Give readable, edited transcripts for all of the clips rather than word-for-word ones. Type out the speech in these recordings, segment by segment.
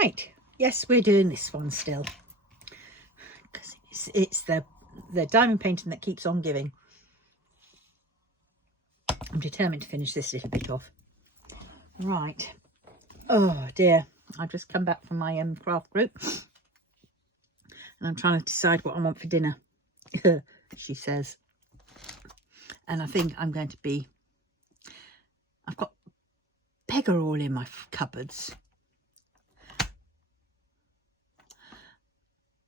Right, yes, we're doing this one still, because it's the diamond painting that keeps on giving. I'm determined to finish this little bit off. Right. Oh dear, I've just come back from my craft group and I'm trying to decide what I want for dinner. She says, and I think I'm going to be, I've got beggar all in my cupboards.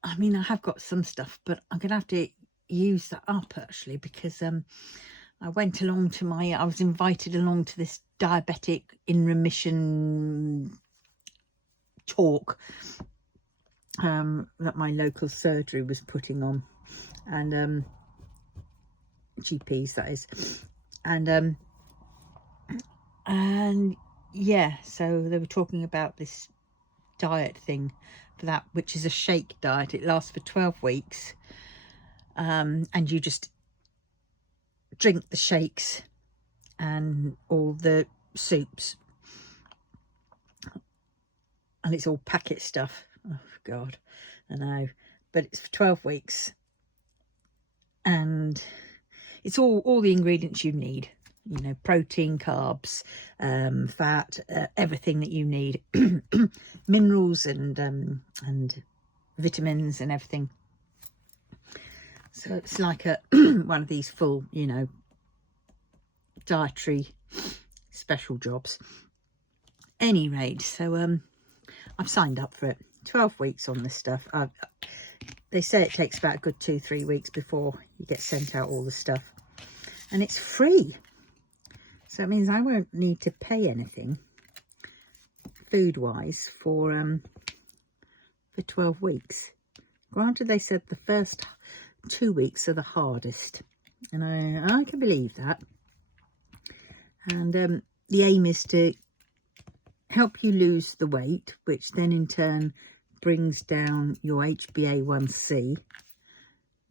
I mean, I have got some stuff, but I'm going to have to use that up actually, because I went along to I was invited along to this diabetic in remission talk that my local surgery was putting on, and GPs that is, and yeah, so they were talking about this diet thing for that, which is a shake diet. It lasts for 12 weeks, and you just drink the shakes and all the soups, and it's all packet stuff. Oh God, I know, but it's for 12 weeks and it's all the ingredients you need, you know, protein, carbs, fat, everything that you need, minerals and vitamins and everything. So it's like a one of these full, you know, dietary special jobs. Any rate, so I've signed up for it. 12 weeks on this stuff. They say it takes about a good 2-3 weeks before you get sent out all the stuff, and it's free, so it means I won't need to pay anything food wise for 12 weeks. Granted, they said the first 2 weeks are the hardest, and I can believe that. And the aim is to help you lose the weight, which then in turn brings down your HbA1c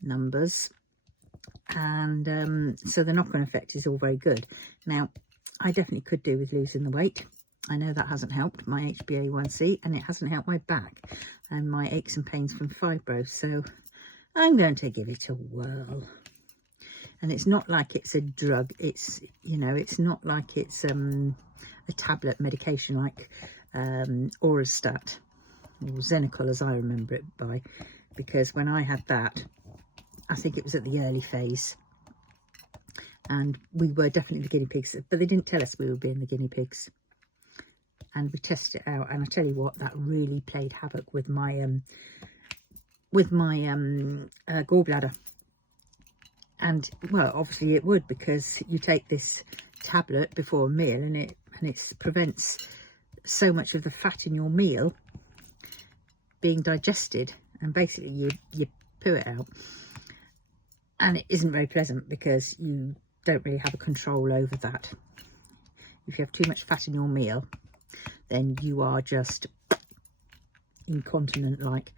numbers, and so the knock-on effect is all very good. Now, I definitely could do with losing the weight. I know that hasn't helped my HbA1c, and it hasn't helped my back and my aches and pains from fibro, so I'm going to give it a whirl. And it's not like it's a drug, it's, you know, it's not like it's a tablet medication like Orostat or Xenicol, as I remember it by, because when I had that, I think it was at the early phase, and we were definitely the guinea pigs, but they didn't tell us we were being the guinea pigs, and we tested it out, and I tell you what, that really played havoc with my gallbladder. And well, obviously it would, because you take this tablet before a meal, and it prevents so much of the fat in your meal being digested, and basically you poo it out, and it isn't very pleasant because you don't really have a control over that. If you have too much fat in your meal, then you are just incontinent, like,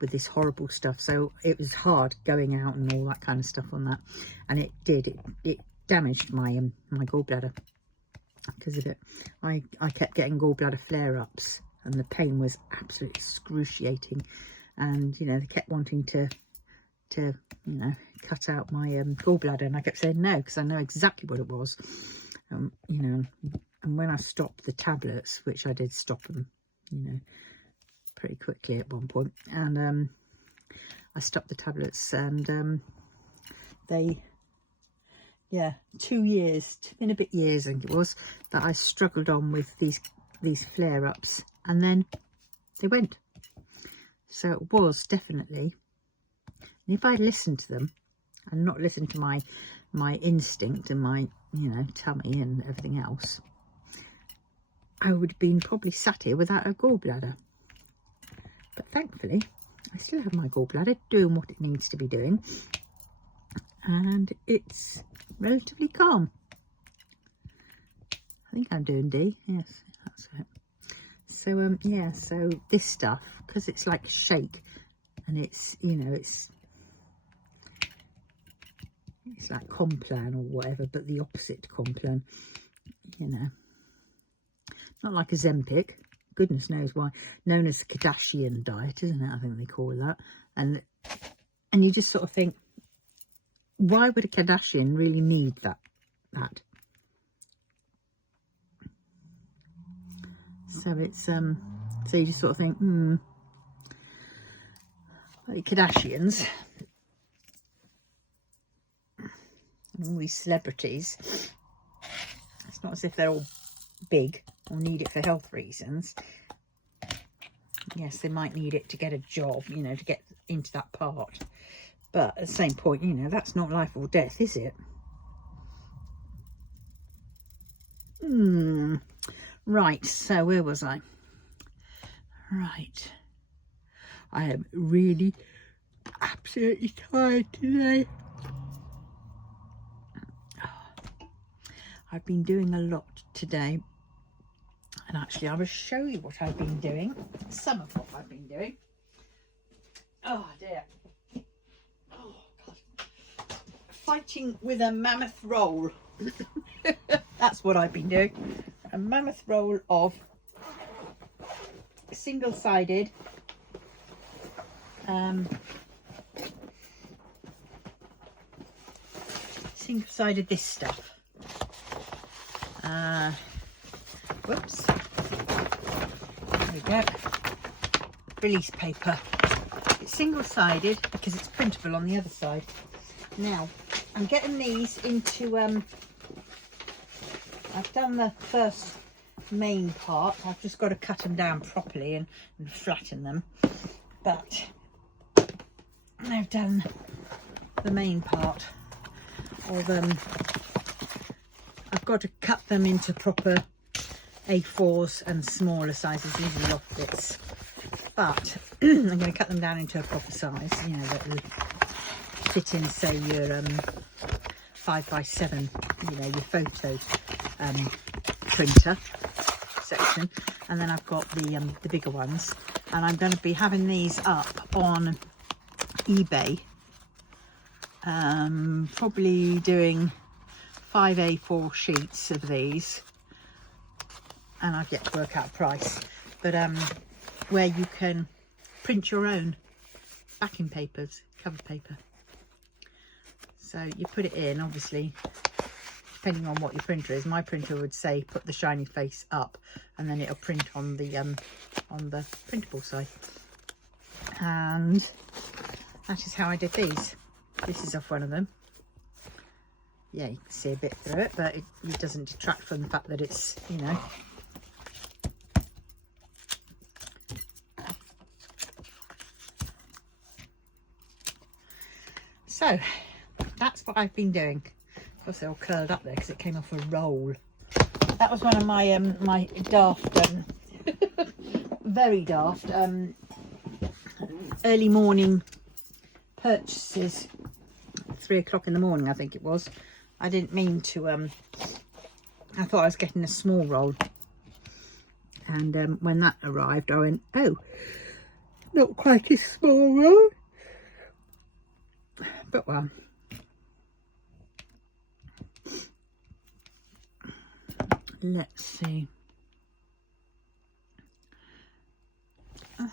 with this horrible stuff. So it was hard going out and all that kind of stuff on that, and it damaged my my gallbladder because of it. I kept getting gallbladder flare-ups, and the pain was absolutely excruciating, and you know, they kept wanting to you know, cut out my gallbladder, and I kept saying no, because I know exactly what it was. You know, and when I stopped the tablets, which I did stop them, you know, pretty quickly at one point, and I stopped the tablets, and they, yeah, 2 years, 2 and a bit years I think it was, that I struggled on with these flare-ups, and then they went. So it was definitely, and if I listened to them and not listened to my instinct and my, you know, tummy and everything else, I would have been probably sat here without a gallbladder. But thankfully, I still have my gallbladder doing what it needs to be doing, and it's relatively calm. I think I'm doing D. Yes, that's it. So yeah, so this stuff, because it's like a shake, and it's, you know, it's like Complan or whatever, but the opposite to Complan, you know, not like a Zempic, goodness knows why, known as Kardashian diet, isn't it? I think they call it that. And you just sort of think, why would a Kardashian really need that? So it's so you just sort of think, like Kardashians and all these celebrities, it's not as if they're all big or need it for health reasons. Yes, they might need it to get a job, you know, to get into that part, but at the same point, you know, that's not life or death, is it? Right, so where was I? Right, I am really absolutely tired today. I've been doing a lot today, and actually I will show you what I've been doing, some of what I've been doing. Oh dear. Oh God. Fighting with a mammoth roll. That's what I've been doing. A mammoth roll of single-sided this stuff. Whoops. There we go. Release paper. It's single-sided because it's printable on the other side. Now, I'm getting these into, I've done the first main part. I've just got to cut them down properly and flatten them. But I've done the main part of them. I've got to cut them into proper A4s and smaller sizes. These are the off bits. But I'm going to cut them down into a proper size, you know, that will fit in, say, your 5x7, you know, your photo printer section. And then I've got the bigger ones, and I'm going to be having these up on eBay, probably doing 5 A4 sheets of these, and I've yet to work out a price, but where you can print your own backing papers, cover paper. So you put it in, obviously, depending on what your printer is. My printer would say put the shiny face up, and then it'll print on the printable side. And that is how I did these. This is off one of them. Yeah, you can see a bit through it, but it doesn't detract from the fact that it's, you know. So that's what I've been doing. Of course, they're all curled up there because it came off a roll. That was one of my my daft, very daft early morning purchases. 3 o'clock in the morning, I think it was. I didn't mean to. I thought I was getting a small roll, and when that arrived, I went, "Oh, not quite a small roll." But well, let's see.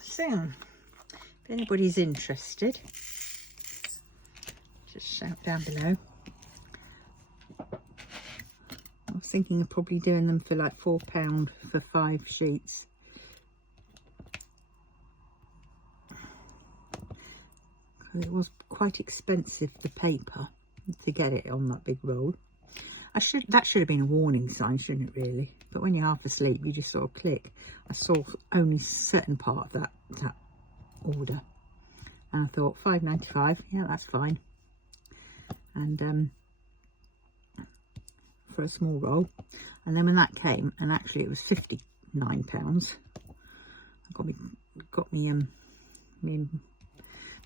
So, if anybody's interested, just shout down below. I was thinking of probably doing them for like £4 for 5 sheets. It was quite expensive, the paper, to get it on that big roll. That should have been a warning sign, shouldn't it, really? But when you're half asleep, you just sort of click. I saw only a certain part of that order, and I thought £5.95, yeah, that's fine. And for a small roll, and then when that came, and actually it was £59, got me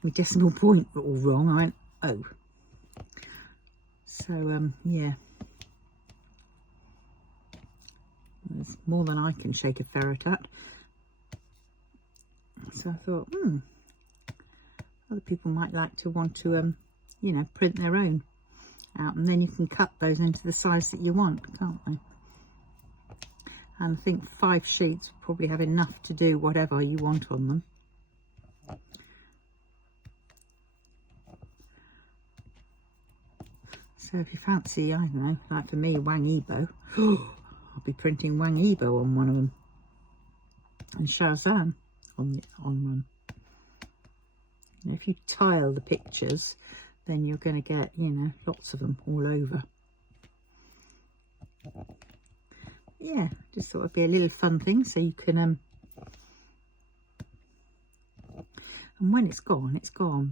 my decimal point all wrong. I went, oh. So yeah, there's more than I can shake a ferret at. So I thought, other people might like to want to you know, print their own out, and then you can cut those into the size that you want, can't they? and I think 5 sheets will probably have enough to do whatever you want on them. So if you fancy, I don't know, like for me, Wang Yibo, I'll be printing Wang Yibo on one of them, and Shazam on one. And if you tile the pictures, then you're going to get, you know, lots of them all over. Yeah, just thought it'd be a little fun thing, so you can and when it's gone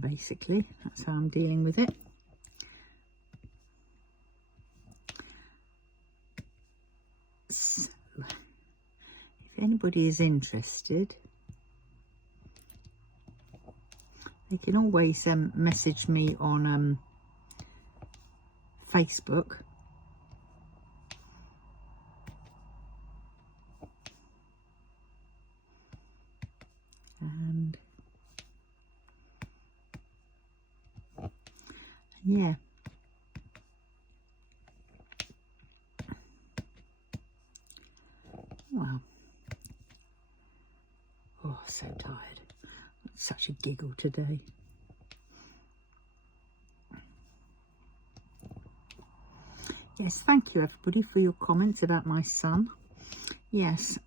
basically. That's how I'm dealing with it. So if anybody is interested, they can always message me on Facebook. And yeah, wow, oh, so tired. Such a giggle today. Yes, thank you everybody for your comments about my son. Yes,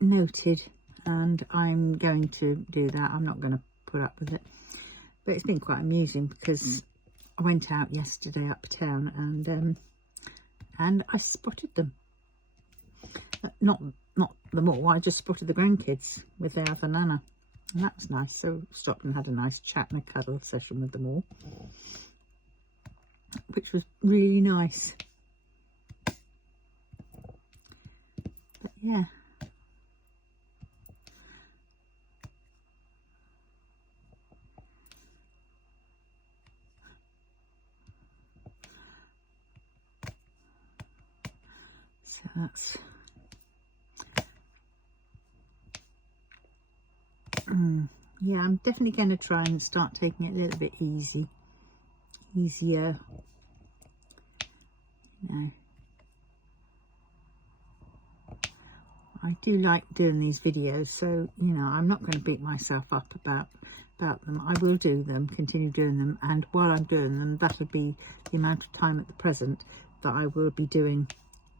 noted, and I'm going to do that. I'm not going to put up with it, but it's been quite amusing because I went out yesterday uptown and I spotted them. Not them all. I just spotted the grandkids with their other nana, and that was nice. So stopped and had a nice chat and a cuddle session with them all, which was really nice. But yeah, so that's yeah, I'm definitely going to try and start taking it a little bit easier. You know, I do like doing these videos, so you know, I'm not going to beat myself up about them. I will do them, continue doing them, and while I'm doing them, that'll be the amount of time at the present that I will be doing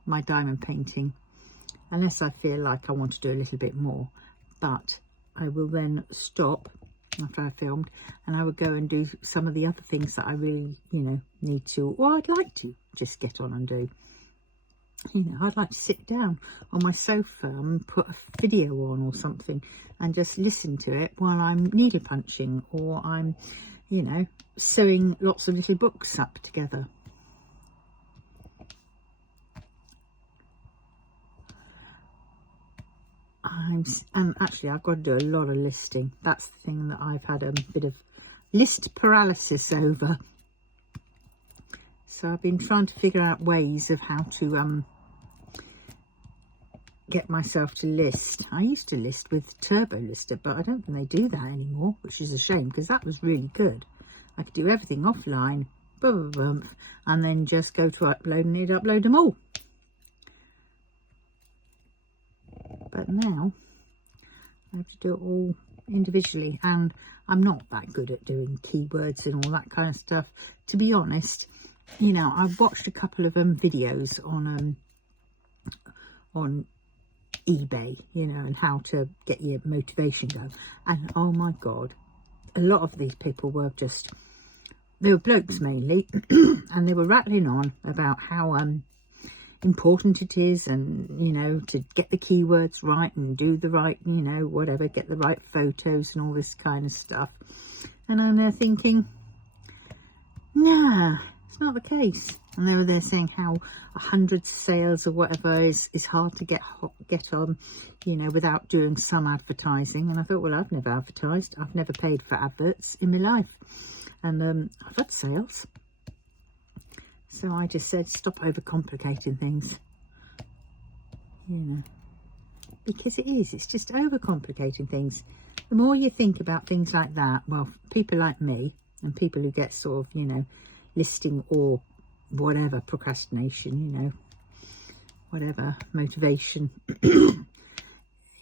my diamond painting, unless I feel like I want to do a little bit more. But I will then stop after I've filmed, and I will go and do some of the other things that I really, you know, need to, or I'd like to just get on and do. You know, I'd like to sit down on my sofa and put a video on or something and just listen to it while I'm needle punching, or I'm, you know, sewing lots of little books up together. And actually I've got to do a lot of listing. That's the thing that I've had a bit of list paralysis over. So I've been trying to figure out ways of how to get myself to list. I used to list with Turbo Lister, but I don't think they do that anymore, which is a shame, because that was really good. I could do everything offline, boom, boom, boom, and then just go to upload and it'd upload them all. But now I have to do it all individually, and I'm not that good at doing keywords and all that kind of stuff, to be honest. You know, I've watched a couple of videos on eBay, you know, and how to get your motivation going, and oh my god, a lot of these people were just, they were blokes mainly, and they were rattling on about how important it is, and you know, to get the keywords right and do the right, you know, whatever, get the right photos and all this kind of stuff. And I'm there thinking, nah, it's not the case. And they were there saying how 100 sales or whatever is hard to get on, you know, without doing some advertising. And I thought, well, I've never advertised, I've never paid for adverts in my life, and I've had sales. So I just said, stop overcomplicating things, you know, because it's just overcomplicating things. The more you think about things like that, well, people like me and people who get sort of, you know, listing or whatever, procrastination, you know, whatever, motivation, you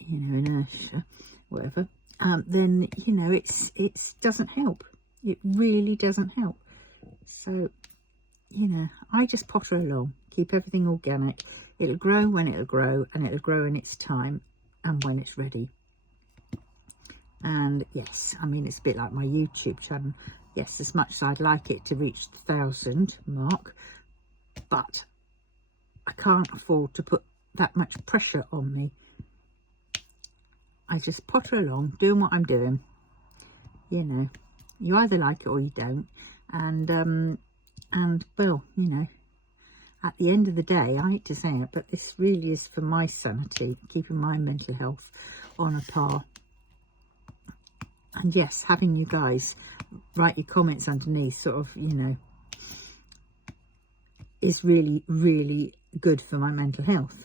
know, inertia, whatever, then, you know, it doesn't help. It really doesn't help. So, you know, I just potter along, keep everything organic. It'll grow when it'll grow, and it'll grow in its time and when it's ready. And yes, I mean, it's a bit like my YouTube channel. Yes, as much as I'd like it to reach the 1,000 mark, but I can't afford to put that much pressure on me. I just potter along, doing what I'm doing. You know, you either like it or you don't. And well, you know, at the end of the day, I hate to say it, but this really is for my sanity, keeping my mental health on a par. And yes, having you guys write your comments underneath, sort of, you know, is really, really good for my mental health.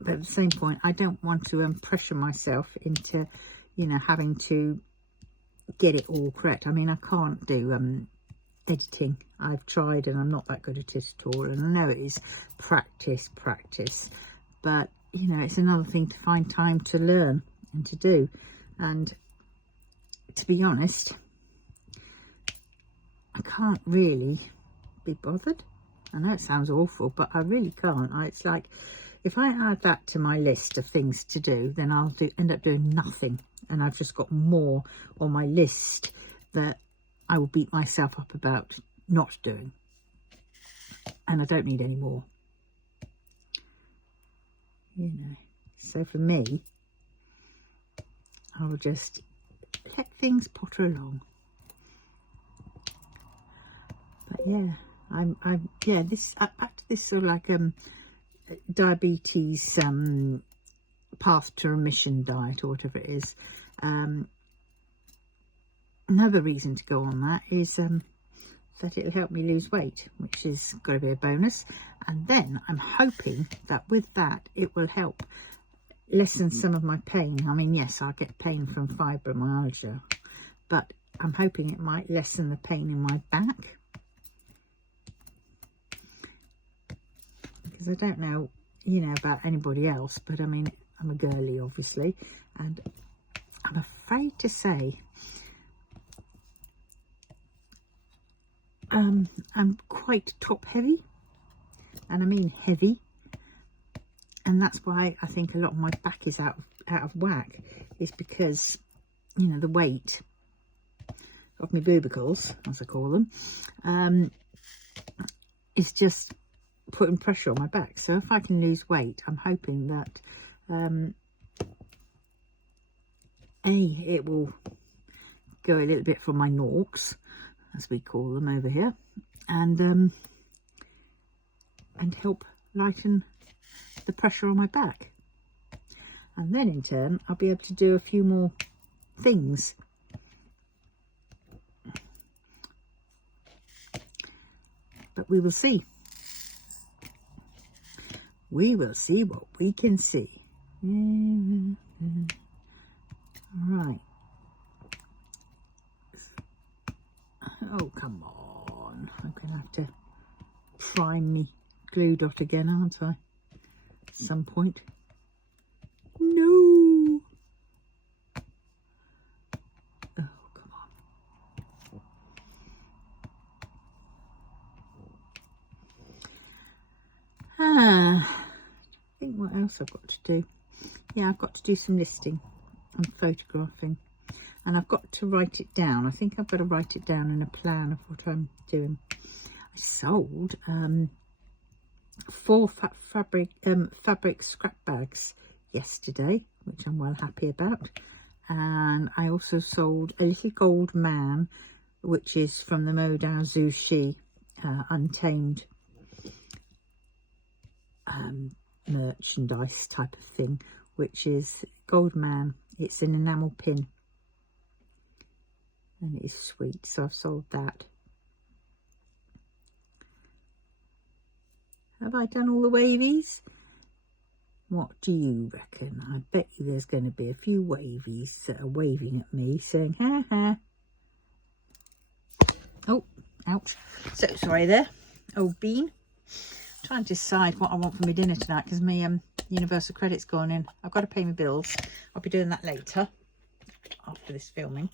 But at the same point, I don't want to pressure myself into, you know, having to get it all correct. I mean, I can't do editing. I've tried and I'm not that good at it at all. And I know it is practice. But, you know, it's another thing to find time to learn and to do. And to be honest, I can't really be bothered. I know it sounds awful, but I really can't. It's like, if I add that to my list of things to do, then I'll end up doing nothing. And I've just got more on my list that I will beat myself up about not doing. And I don't need any more. You know, so for me, I'll just let things potter along. But yeah, yeah, this, back to this sort of like diabetes path to remission diet, or whatever it is. Another reason to go on that is that it'll help me lose weight, which is got to be a bonus. And then I'm hoping that with that it will help lessen some of my pain. I mean, yes, I get pain from fibromyalgia, but I'm hoping it might lessen the pain in my back, because I don't know, you know, about anybody else, but I mean, I'm a girly, obviously, and I'm afraid to say I'm quite top heavy, and I mean heavy, and that's why I think a lot of my back is out of whack, is because, you know, the weight of my boobicles, as I call them, is just putting pressure on my back. So if I can lose weight, I'm hoping that it will go a little bit from my norks, as we call them over here, and help lighten the pressure on my back. And then in turn, I'll be able to do a few more things. But we will see. We will see what we can see. Right. Oh, come on. I'm going to have to prime me glue dot again, aren't I? At some point. No. Oh, come on. I think what else I've got to do. Yeah, I've got to do some listing and photographing. And I've got to write it down. I think I've got to write it down in a plan of what I'm doing. I sold 4 fabric scrap bags yesterday, which I'm well happy about. And I also sold a little gold man, which is from the Modao Zushi Untamed merchandise type of thing, which is gold man. It's an enamel pin. And it is sweet, so I've sold that. Have I done all the wavies? What do you reckon? I bet you there's going to be a few wavies that are waving at me saying, ha ha. Oh, ouch. So sorry there, old bean. trying to decide what I want for my dinner tonight because my universal credit's gone in. I've got to pay my bills. I'll be doing that later after this filming.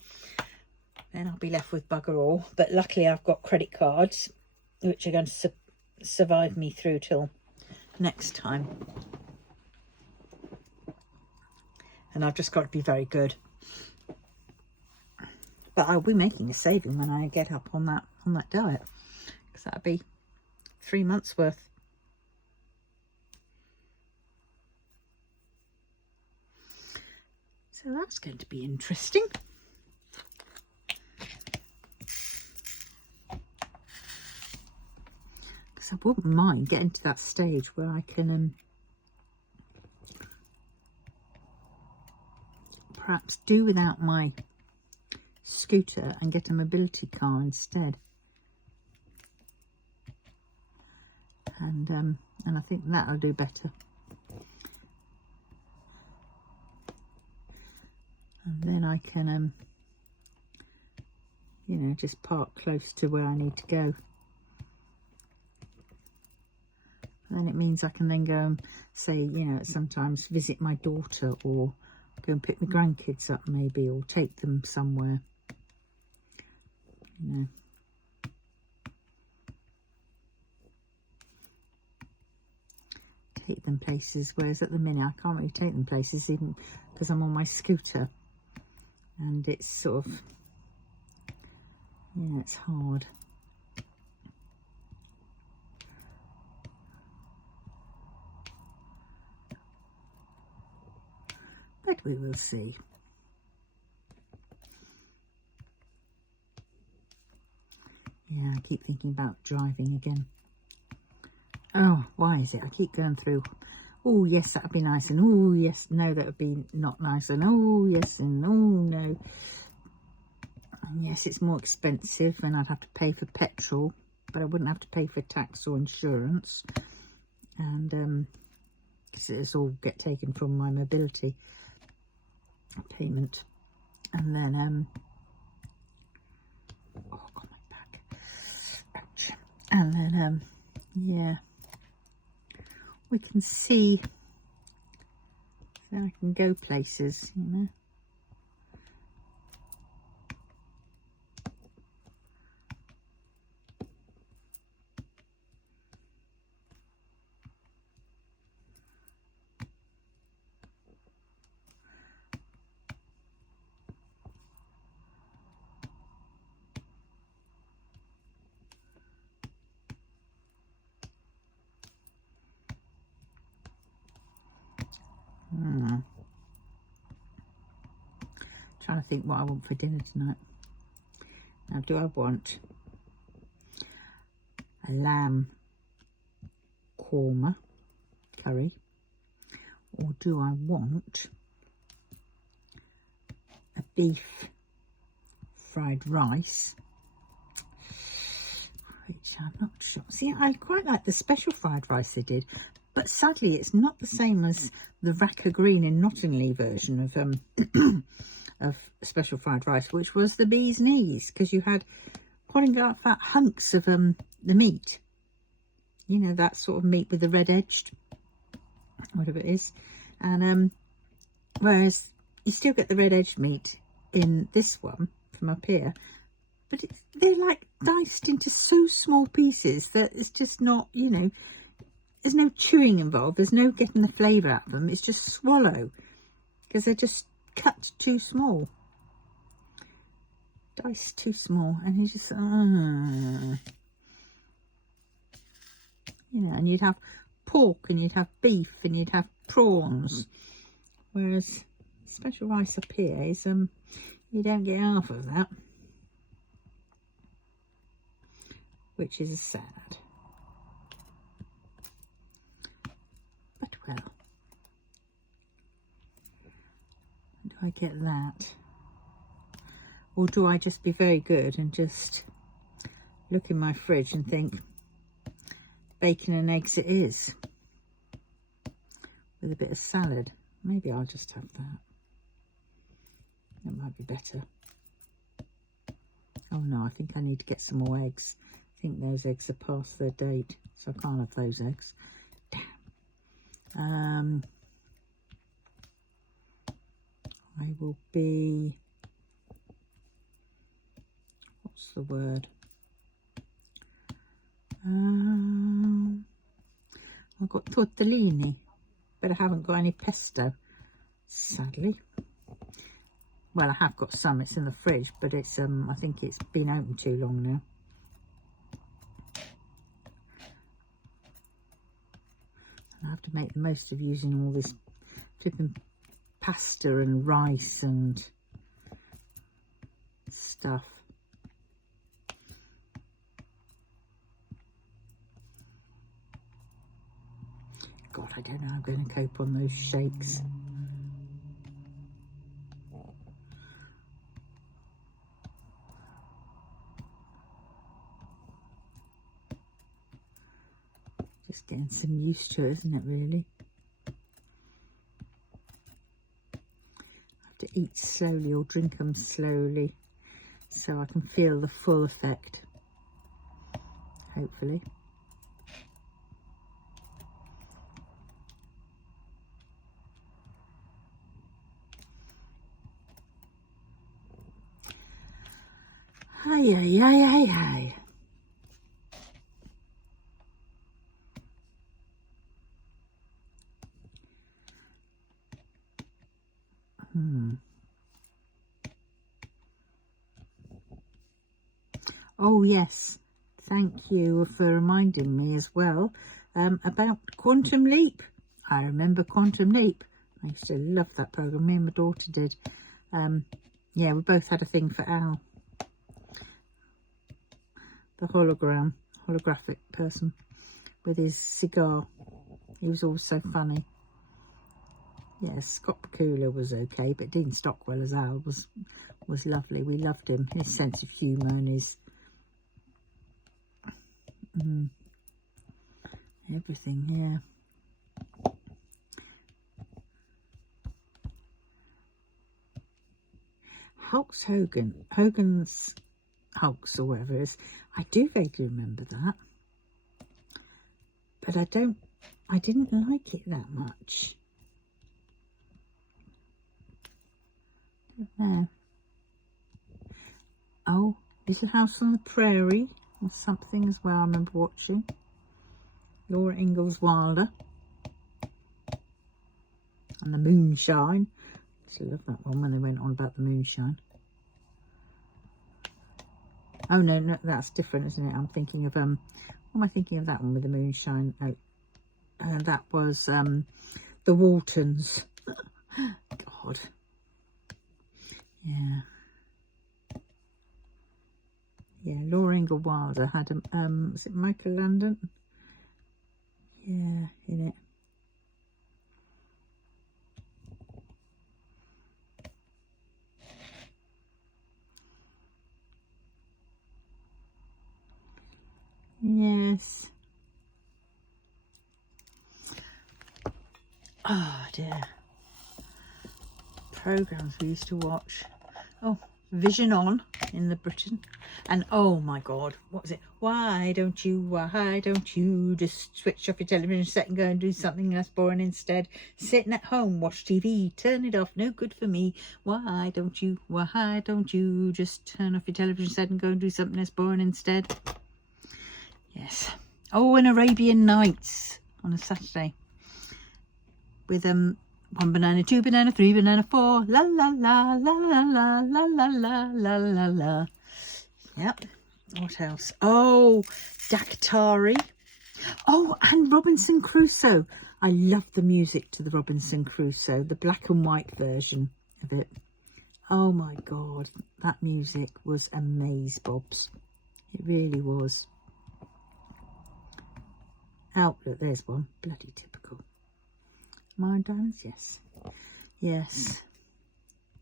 Then I'll be left with bugger all. But luckily I've got credit cards which are going to survive me through till next time. And I've just got to be very good. But I'll be making a saving when I get up on that diet, because that'll be 3 months worth. So that's going to be interesting. Because I wouldn't mind getting to that stage where I can perhaps do without my scooter and get a mobility car instead. And I think that'll do better. And then I can you know, just park close to where I need to go. And then it means I can then go and say, you know, sometimes visit my daughter, or go and pick my grandkids up maybe, or take them somewhere, you know. Take them places, whereas at the minute I can't really take them places, even because I'm on my scooter, and it's sort of, yeah, it's hard. But we will see. Yeah, I keep thinking about driving again. Oh, why is it? I keep going through, oh, yes, that would be nice. And, oh, yes, no, that would be not nice. And, oh, yes, and, oh, no. And, yes, it's more expensive and I'd have to pay for petrol. But I wouldn't have to pay for tax or insurance. And, because it's all get taken from my mobility payment. And then, oh, God, my back. Ouch. And then, yeah. We can see, so I can go places, you know. Trying to think what I want for dinner tonight. Now, do I want a lamb korma curry, or do I want a beef fried rice, which I'm not sure. See, I quite like the special fried rice they did, but sadly it's not the same as the Raka Green in Nottingham version of of special fried rice, which was the bee's knees, because you had quite fat hunks of the meat, you know, that sort of meat with the red edged, whatever it is. And whereas you still get the red edged meat in this one from up here, but they're like diced into so small pieces that it's just not, you know, there's no chewing involved, there's no getting the flavour out of them, it's just swallow, because they're just cut too small, diced too small, and you just, you know, and you'd have pork, and you'd have beef, and you'd have prawns, whereas special rice up here is, you don't get half of that, which is sad. But well, do I get that? Or do I just be very good and just look in my fridge and think, bacon and eggs it is, with a bit of salad? Maybe I'll just have that. That might be better. Oh no, I think I need to get some more eggs. I think those eggs are past their date, so I can't have those eggs. Damn. I will be, what's the word? I've got tortellini, but I haven't got any pesto, sadly. Well, I have got some, it's in the fridge, but it's I think it's been open too long now. I have to make the most of using all this flipping pasta and rice and stuff. God, I don't know how I'm going to cope on those shakes. Just getting some used to it, isn't it, really? I have to eat slowly or drink them slowly so I can feel the full effect, hopefully. Hi, hi, hi, hi, hi. Oh yes, thank you for reminding me as well about Quantum Leap. I remember Quantum Leap. I used to love that program. Me and my daughter did. Yeah, we both had a thing for Al, the holographic person with his cigar. He was always so funny. Yes, Scott Bakula was okay, but Dean Stockwell as Al was lovely. We loved him, his sense of humour and his everything. Yeah. Hogan's Hulks or whatever it is. I do vaguely remember that, but I didn't like it that much. There. Oh, Little House on the Prairie or something as well. I remember watching. Laura Ingalls Wilder and the Moonshine. I used to love that one when they went on about the moonshine. Oh no, that's different, isn't it? I'm thinking of what am I thinking of that one with the moonshine? That was the Waltons. God. Yeah. Yeah, Laura Ingalls Wilder had was it Michael Landon? Yeah, in it. Yes. Oh dear. Programs we used to watch. Oh, Vision On in the Britain. And oh my God, what was it? Why don't you just switch off your television set and go and do something less boring instead? Sitting at home, watch TV, turn it off, no good for me. Why don't you just turn off your television set and go and do something less boring instead? Yes. Oh, and Arabian Nights on a Saturday with 1 banana, 2 banana, 3 banana, 4 la la la la la la la la la la la la. Yep. What else? Oh, Daktari. Oh, and Robinson Crusoe. I love the music to the Robinson Crusoe, the black and white version of it. Oh my God, that music was amaze-bobs. It really was. Oh, look, there's one. Bloody typical. Mine Diamonds, yes. Yes.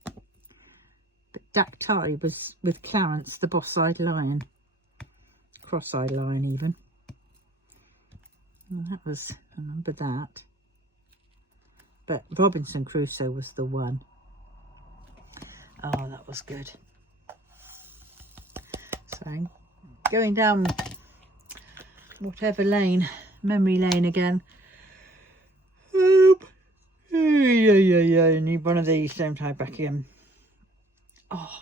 But Daktari was with Clarence, the boss-eyed lion. Cross-eyed lion, even. Well, that was, I remember that. But Robinson Crusoe was the one. Oh, that was good. So, going down whatever lane, memory lane again. Yeah, I need one of these, don't I, back in. Oh.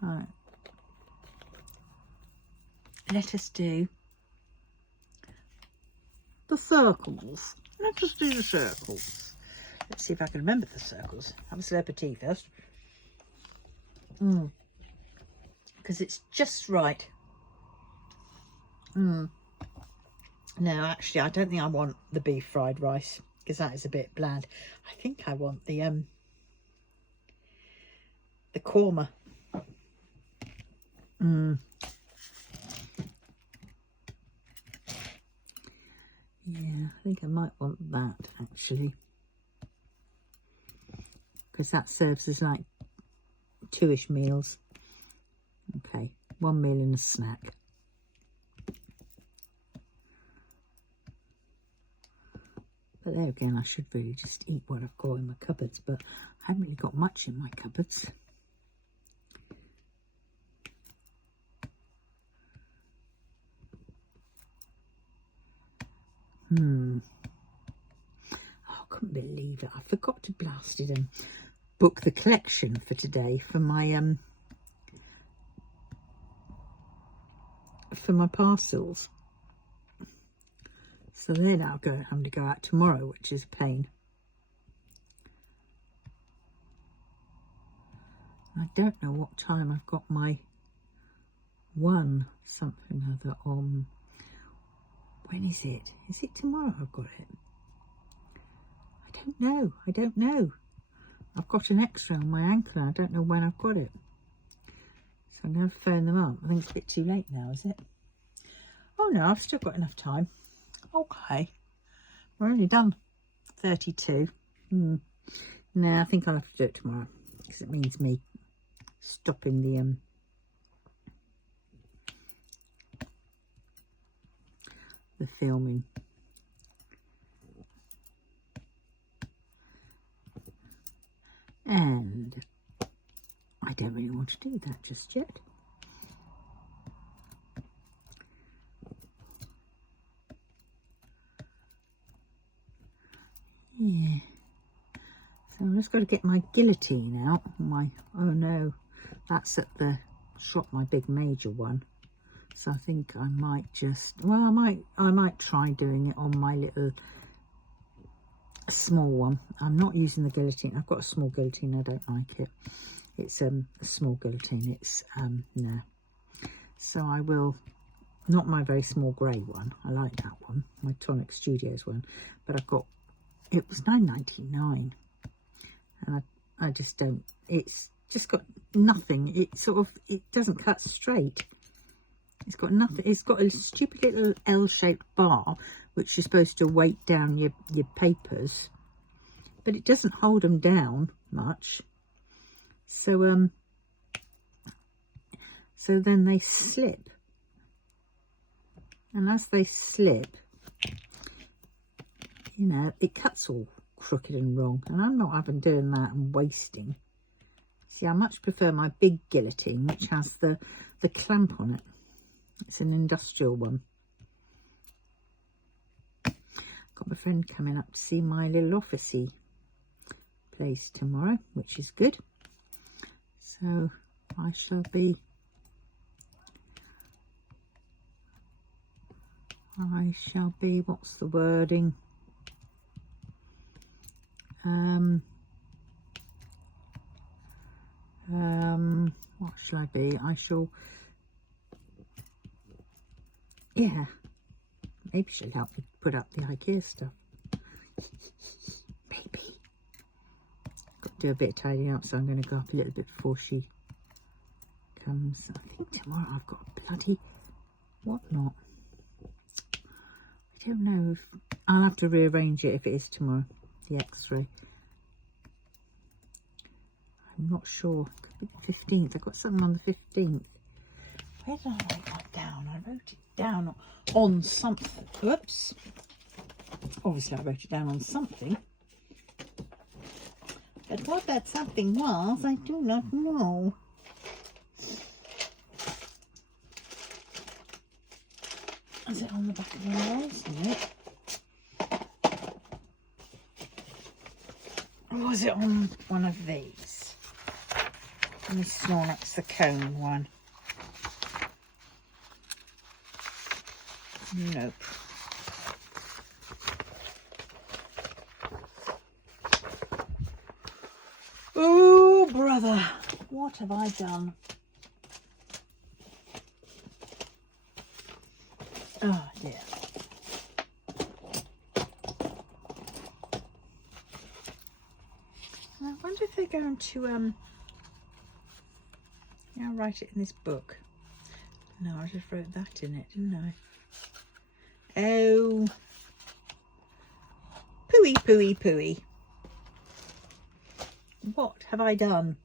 Right. Let us do the circles. Let us do the circles. Let's see if I can remember the circles. Have a celebrity first. Because it's just right. No, actually, I don't think I want the beef fried rice, because that is a bit bland. I think I want the korma. Yeah, I think I might want that, actually, because that serves as like 2-ish meals. Okay, 1 meal and a snack. But there again, I should really just eat what I've got in my cupboards, but I haven't really got much in my cupboards. Oh, I couldn't believe it. I forgot to blast it and book the collection for today for my parcels. So they're now having to go out tomorrow, which is a pain. I don't know what time I've got my one something or other on. When is it? Is it tomorrow I've got it? I don't know. I've got an X-ray on my ankle. I don't know when I've got it. So I'm going to phone them up. I think it's a bit too late now, is it? Oh no, I've still got enough time. Okay. We're only done 32. No, I think I'll have to do it tomorrow, because it means me stopping the filming. And I don't really want to do that just yet. Yeah. So I've just got to get my guillotine out. Oh no, that's at the shop, my big major one. So I think I might just, well, I might try doing it on my little small one. I'm not using the guillotine. I've got a small guillotine. I don't like it. It's a small guillotine. It's no. So I will, not my very small grey one. I like that one, my Tonic Studios one. But I've got, it was £9.99, and I just don't. It's just got nothing. It doesn't cut straight. It's got nothing. It's got a stupid little L-shaped bar, which you're supposed to weight down your papers, but it doesn't hold them down much. So so then they slip, and as they slip, you know, it cuts all crooked and wrong, and I'm not having doing that and wasting. See, I much prefer my big guillotine, which has the clamp on it. It's an industrial one. Got my friend coming up to see my little officey place tomorrow, which is good. So I shall be what's the wording? What shall I be? Yeah, maybe she'll help me put up the IKEA stuff. Maybe. Got to do a bit of tidying up, so I'm going to go up a little bit before she comes. I think tomorrow I've got a bloody whatnot. I don't know if I'll have to rearrange it if it is tomorrow, the X-ray. I'm not sure. Could be the 15th. I've got something on the 15th. Where did I write that down? I wrote it down on something. Oops. Obviously I wrote it down on something. But what that something was, I do not know. Is it on the back of one of those? No. Or was it on one of these? Let me Snorlax the cone one. Nope. Oh, brother, what have I done? Oh, dear. I wonder if they're going to, yeah, write it in this book. No, I just wrote that in it, didn't I? Oh. Pooey, pooey, pooey. What have I done?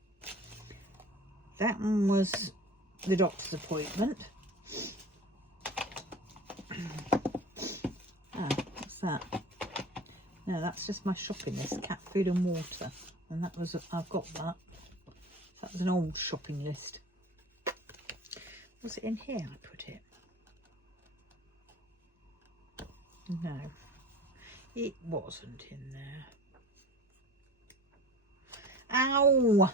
That one was the doctor's appointment. Ah, what's that? No, that's just my shopping list, cat food and water. And that was, I've got that. That was an old shopping list. Was it in here I put it? No, it wasn't in there. Ow!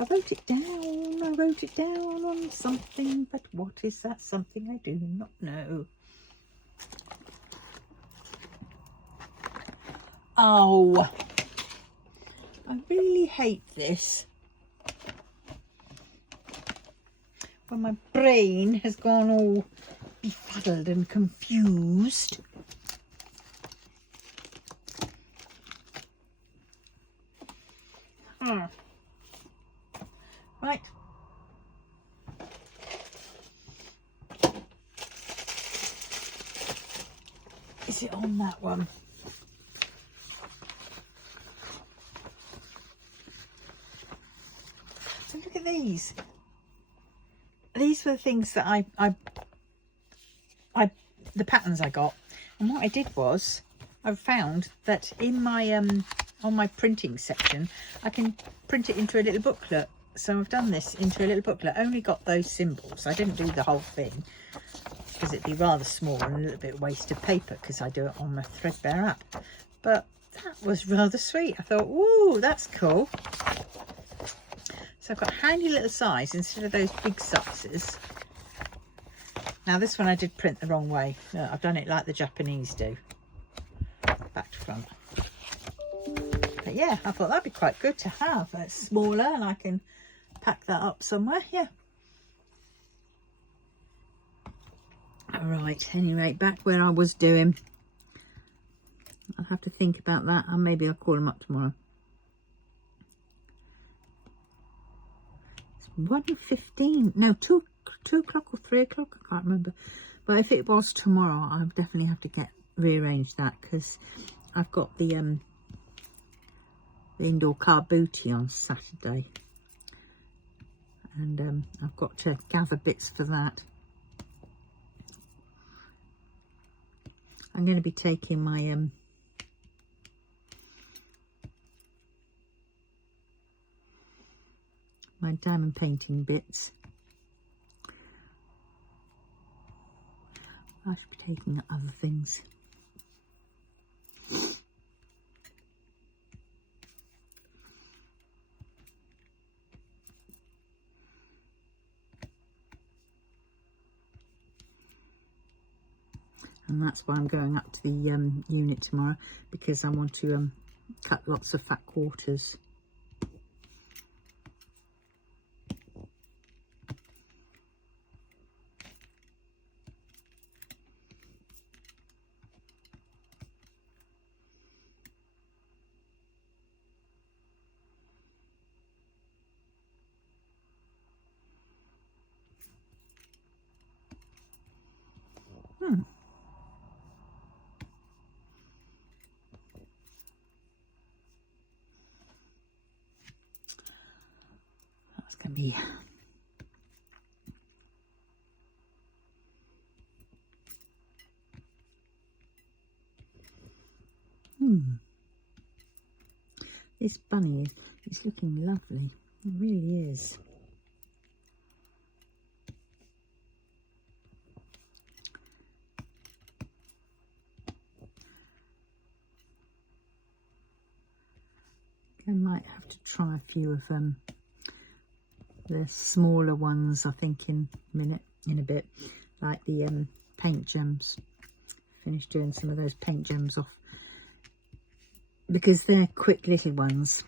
I wrote it down. I wrote it down on something, but what is that something? I do not know. Oh, I really hate this. When my brain has gone all befuddled and confused. Right. Is it on that one? So look at these. These were the things that the patterns I got. And what I did was, I found that in my on my printing section, I can print it into a little booklet. So I've done this into a little booklet. Only got those symbols. I didn't do the whole thing because it'd be rather small and a little bit waste of paper because I do it on a threadbare app. But that was rather sweet. I thought, ooh, that's cool. So I've got a handy little size instead of those big sizes. Now this one I did print the wrong way. Look, I've done it like the Japanese do. Back to front. But yeah, I thought that'd be quite good to have. It's smaller and I can pack that up somewhere. Yeah. Alright, anyway, back where I was doing. I'll have to think about that and maybe I'll call them up tomorrow. It's 1:15. No, 2 o'clock or 3 o'clock. I can't remember. But if it was tomorrow, I'll definitely have to rearrange that because I've got the indoor car booty on Saturday. And I've got to gather bits for that. I'm going to be taking my my diamond painting bits. I should be taking other things. And that's why I'm going up to the unit tomorrow, because I want to cut lots of fat quarters. can be this bunny is looking lovely. It really is. I might have to try a few of the smaller ones, I think, in a bit, like the paint gems. Finished doing some of those paint gems off, because they're quick little ones,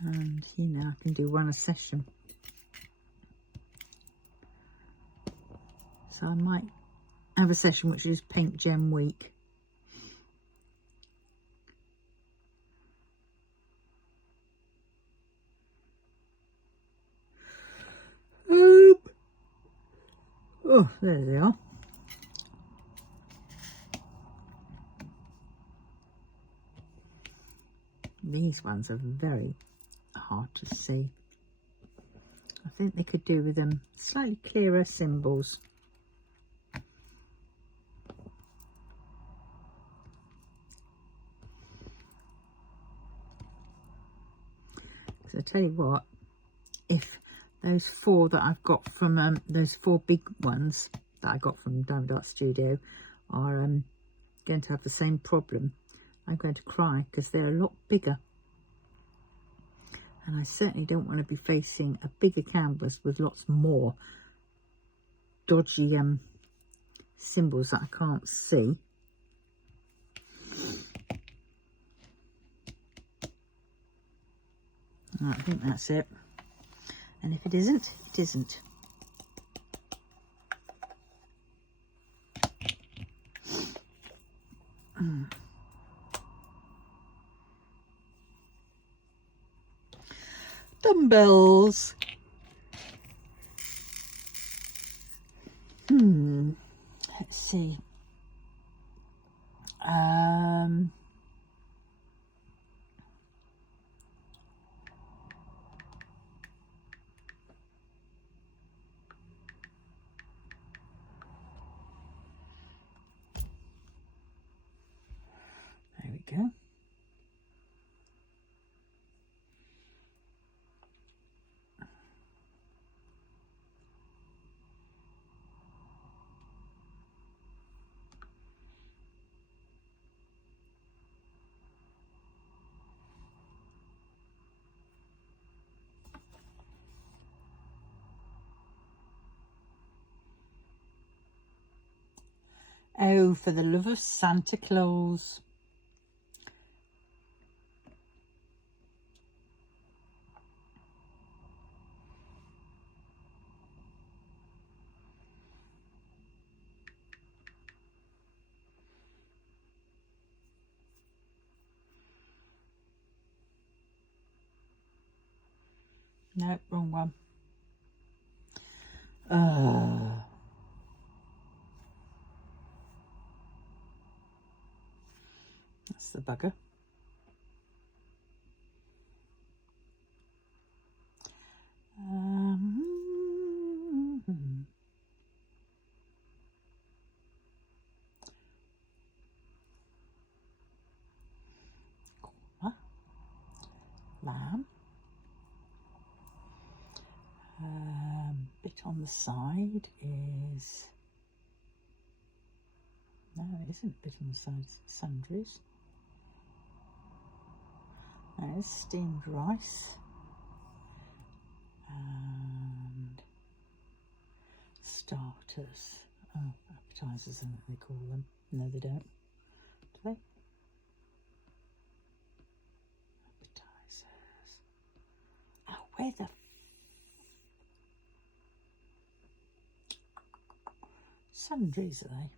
and you know, I can do one a session. So I might have a session which is paint gem week. Oh, there they are. These ones are very hard to see. I think they could do with them slightly clearer symbols. So I tell you what, if those 4 that I've got from those 4 big ones that I got from Diamond Art Studio are going to have the same problem, I'm going to cry, because they're a lot bigger, and I certainly don't want to be facing a bigger canvas with lots more dodgy symbols that I can't see. I think that's it, and if it isn't, it isn't. Dumbbells. Let's see. There we go. Oh, for the love of Santa Claus. No, wrong one. That's the bugger. Lamb. Bit on the side is, no, it isn't bit on the side, it's sundries. There's steamed rice and starters. Oh, appetizers, I think they call them. No, they don't. Do they? Appetizers. Oh, where the sundries are they?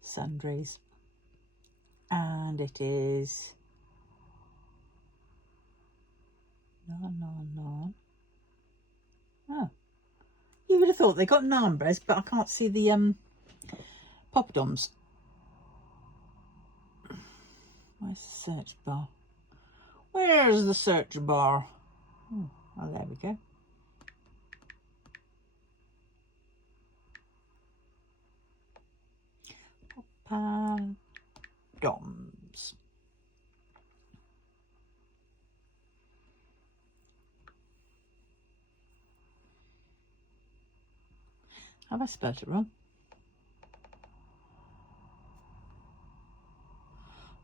Sundries. And it is naan. Oh, you would have thought they got naan breads, but I can't see the poppadoms. Where's the search bar? Where's the search bar? Oh, there we go. Doms. Have I spelled it wrong?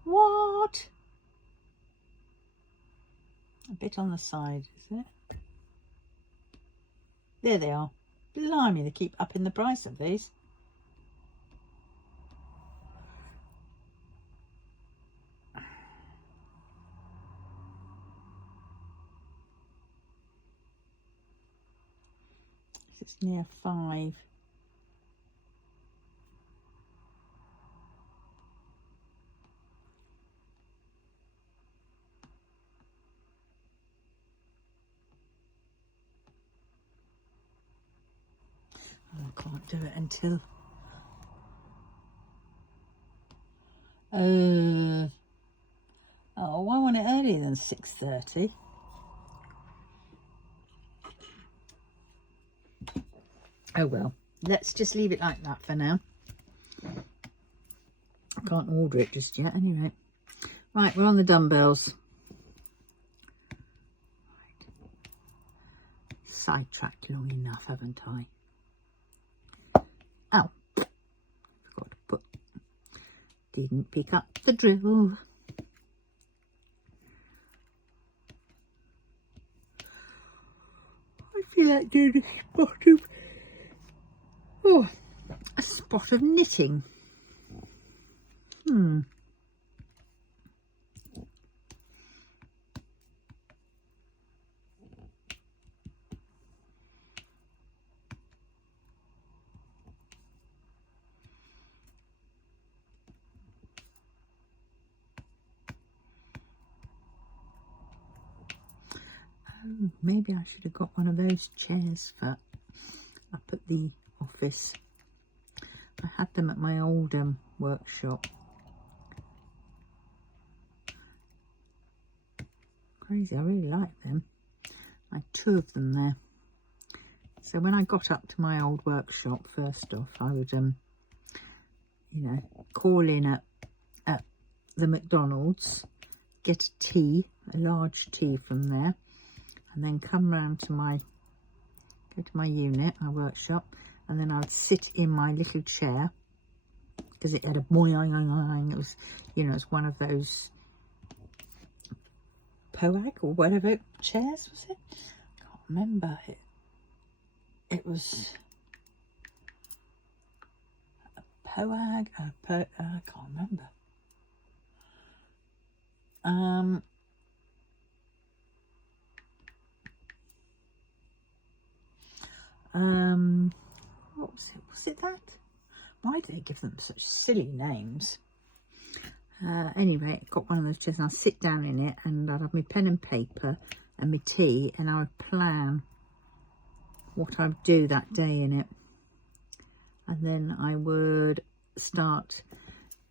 What? A bit on the side, is it? There they are. Blimey, they keep upping the price of these. It's near 5. I can't do it until oh, I want it earlier than 6:30. Oh well, let's just leave it like that for now. I can't order it just yet anyway. Right, we're on the dumbbells. Right. Sidetracked long enough, haven't I? Oh, forgot to put, didn't pick up the drill. I feel like doing a spot of knitting. Oh, maybe I should have got one of those chairs for up at the office. I had them at my old workshop. Crazy, I really like them. I had 2 of them there. So when I got up to my old workshop, first off, I would, you know, call in at the McDonald's, get a tea, a large tea from there, and then come round to go to my unit, my workshop, and then I would sit in my little chair, because it had a boing, it was, you know, it's one of those POAG or whatever chairs, was it? I can't remember. It was a POAG, I can't remember. What was it? Was it that? Why do they give them such silly names? Anyway, I got one of those chairs and I'll sit down in it and I'd have my pen and paper and my tea and I would plan what I would do that day in it. And then I would start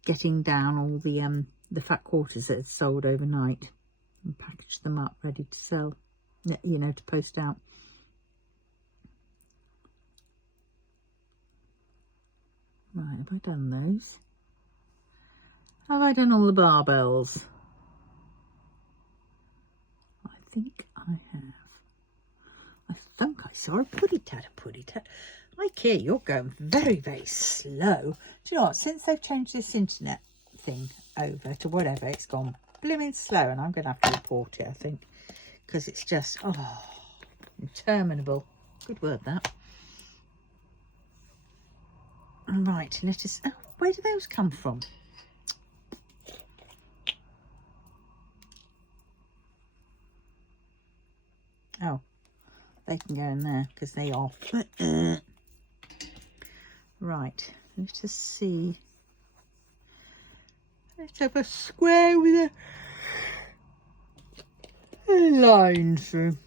getting down all the fat quarters that had sold overnight and package them up ready to sell, you know, to post out. Right, have I done those? Have I done all the barbells? I think I have. I think I saw a puddy-tat. IKEA, you're going very, very slow. Do you know what? Since they've changed this internet thing over to whatever, it's gone blooming slow, and I'm going to have to report it, I think, because it's just, interminable. Good word, that. Right, let us... Oh, where do those come from? Oh, they can go in there because they are... Right, let us see. Let's have a square with a line through.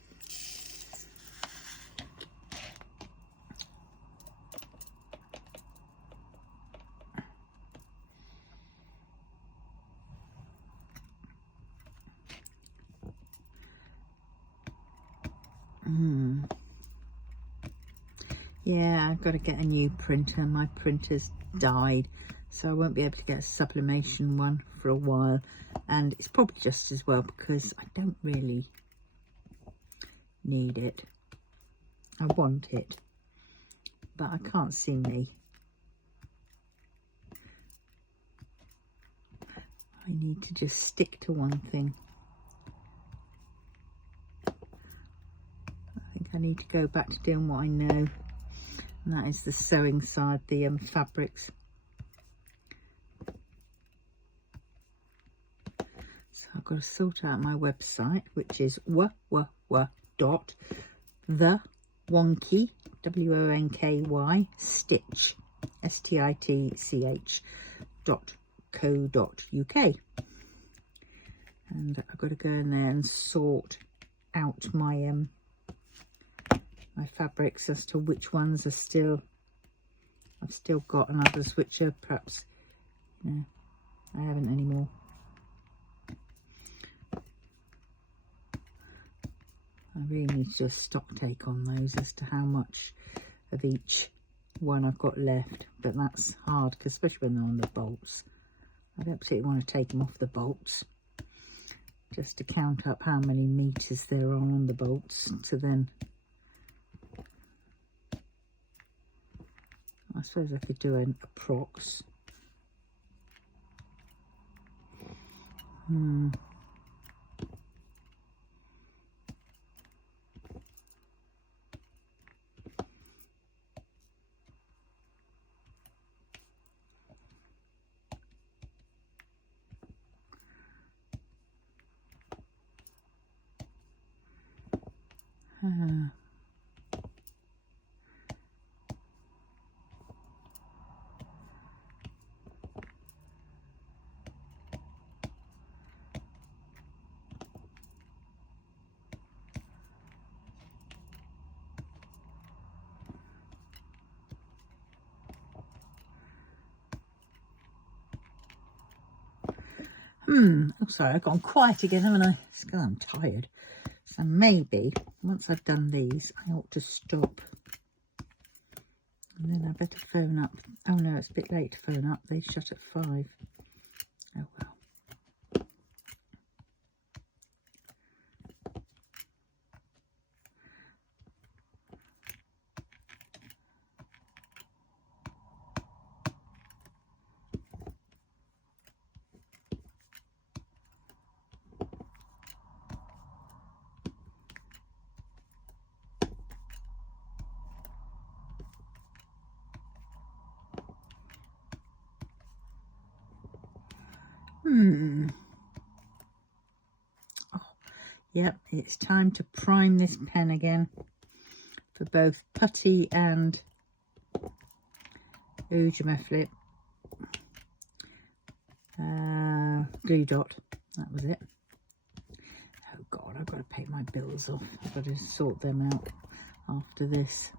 Yeah, I've got to get a new printer. My printer's died, so I won't be able to get a sublimation one for a while, and it's probably just as well because I don't really need it. I want it, but I can't see me. I need to just stick to one thing. I think I need to go back to doing what I know, and that is the sewing side, the fabrics. So I've got to sort out my website, which is wonky, WONKY, stitch, stitch.co.uk. And I've got to go in there and sort out my my fabrics as to which ones are still, I've still got, and others which are perhaps, you know, I haven't anymore. I really need to do a stock take on those as to how much of each one I've got left, but that's hard because especially when they're on the bolts, I don't particularly want to take them off the bolts, just to count up how many meters there are on the bolts to then, I suppose I could do an approx. Oh, sorry, I've gone quiet again, haven't I? It's because I'm tired. So maybe once I've done these, I ought to stop. And then I better phone up. Oh no, it's a bit late to phone up. They shut at 5. Oh well. Oh, yep, it's time to prime this pen again for both putty and Ujima flip. Glue dot, that was it. Oh God, I've got to pay my bills off. I've got to sort them out after this.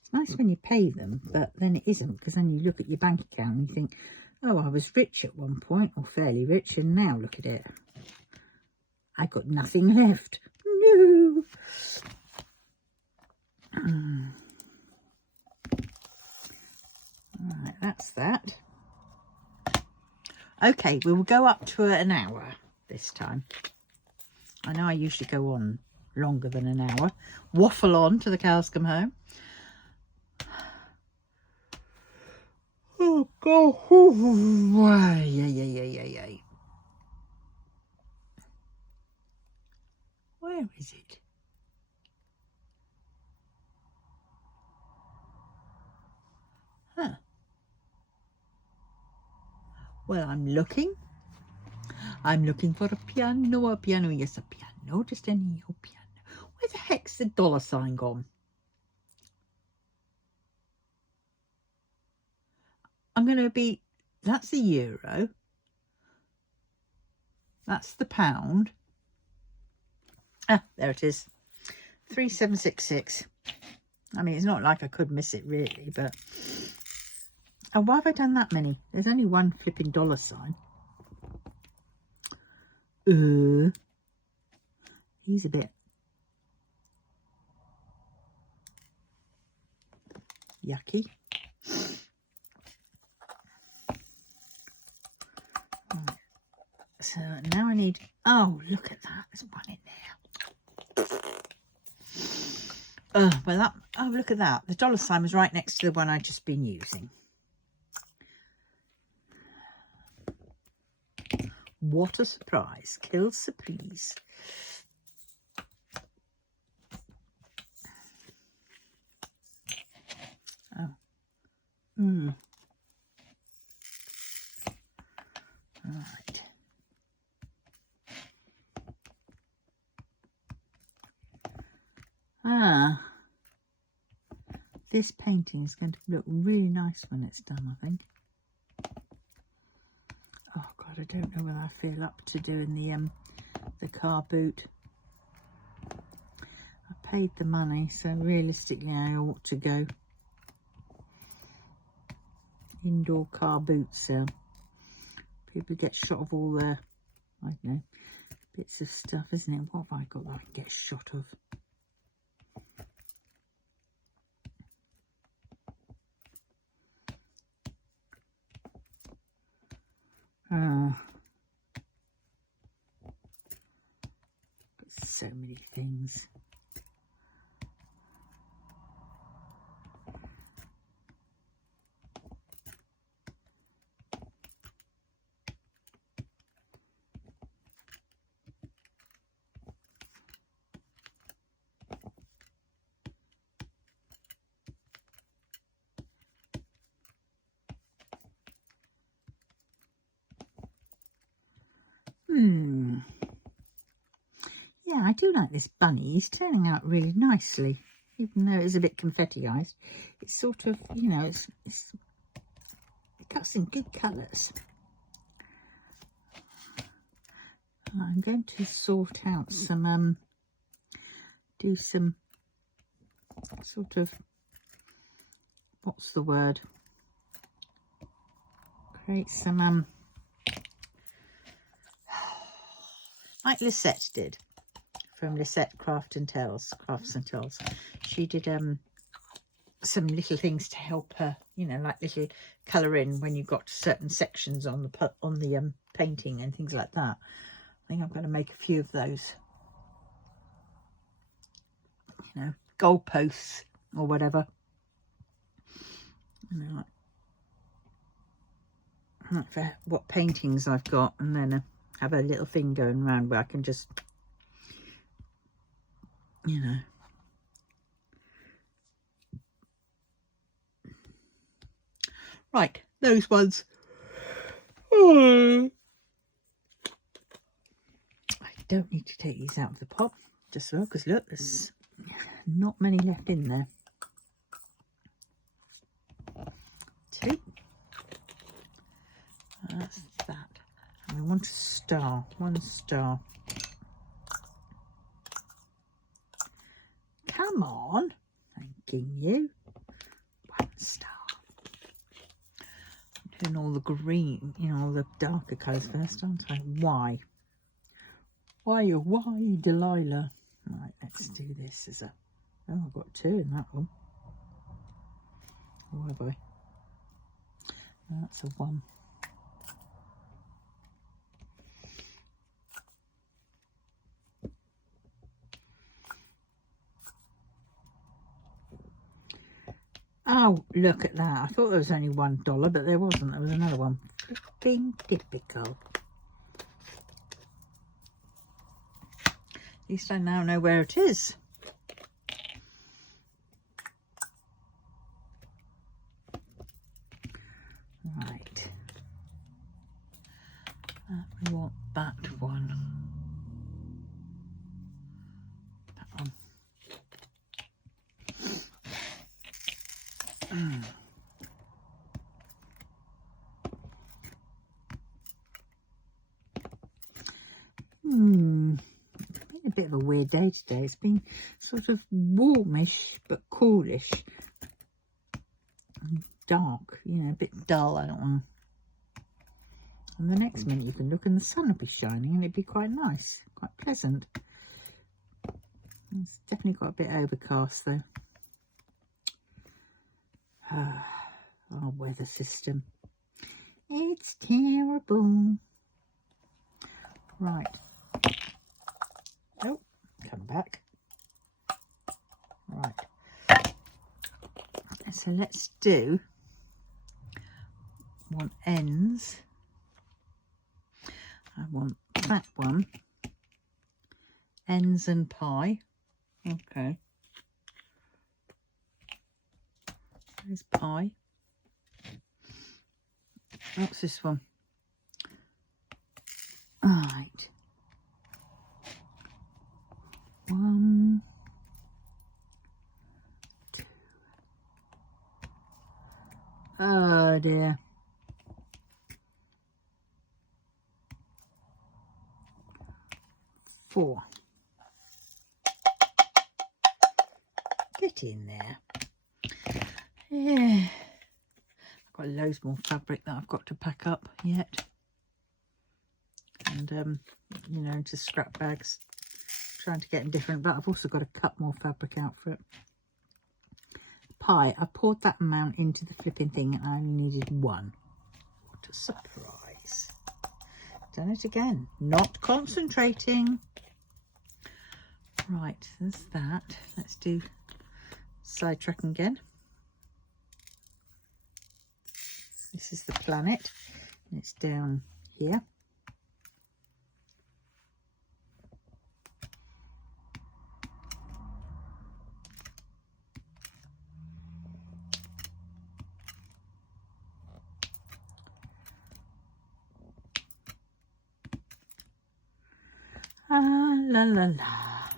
It's nice when you pay them, but then it isn't, because then you look at your bank account and you think, oh, I was rich at one point, or fairly rich, and now look at it. I got nothing left. No. Right, that's that. Okay, we will go up to an hour this time. I know I usually go on longer than an hour. Waffle on till the cows come home. Oh, God. Yay. Where is it? Huh. Well, I'm looking for a piano, yes, a piano, just any old piano. Where the heck's the dollar sign gone? I'm going to be, that's the euro, that's the pound. Ah, there it is, 3766. I mean, it's not like I could miss it really, but... Oh, why have I done that many? There's only one flipping dollar sign. He's a bit... yucky. Right. So now I need, oh, look at that, there's one in there. Well that, oh, look at that, the dollar sign was right next to the one I'd just been using. What a surprise, kill surprise. Oh. Right. This painting is going to look really nice when it's done, I think. Oh God, I don't know whether I feel up to doing the car boot. I paid the money, so realistically I ought to go. Indoor car boot sale. People get shot of all their, I don't know, bits of stuff, isn't it? What have I got that I can get shot of? So many things. Yeah, I do like this bunny. He's turning out really nicely, even though it's a bit confetti-ized. It's sort of, you know, it cuts in good colours. I'm going to sort out some, do some sort of, what's the word? Create some, like Lisette did. From Lisette Crafts and Tales. She did some little things to help her, you know, like little colour in when you got certain sections on the painting and things like that. I think I'm going to make a few of those, you know, goalposts or whatever. You know, like for what paintings I've got, and then have a little thing going around where I can just, you know. Right, those ones. I don't need to take these out of the pot just so, because look, there's not many left in there. Two. That's that. And I want a star, 1 star. Come on, thanking you. 1 star. I'm doing all the green, you know, all the darker colours first, aren't I? Why? Why, Delilah? Right, let's do this as a, oh, I've got 2 in that one. Or have I? That's a 1. Oh, look at that. I thought there was only $1, but there wasn't. There was another one. Being typical. At least I now know where it is. Right. We want that one. That one. It's been a bit of a weird day today. It's been sort of warmish but coolish. And dark, you know, a bit dull. I don't know. And the next minute you can look and the sun will be shining and it'd be quite nice, quite pleasant. It's definitely got a bit overcast though. Our weather system. It's terrible. Right. Oh, come back. Right. So let's do one ends. I want that one. Ends and pie. Okay. There's pie. What's this one? All right. 1, 2. Oh dear. 4. Get in there. Yeah. I've got loads more fabric that I've got to pack up yet. And, you know, into scrap bags. Trying to get them different, but I've also got to cut more fabric out for it. Pie, I poured that amount into the flipping thing and I only needed 1. What a surprise. Done it again. Not concentrating. Right, there's that. Let's do sidetracking again. This is the planet. And it's down here. La la la.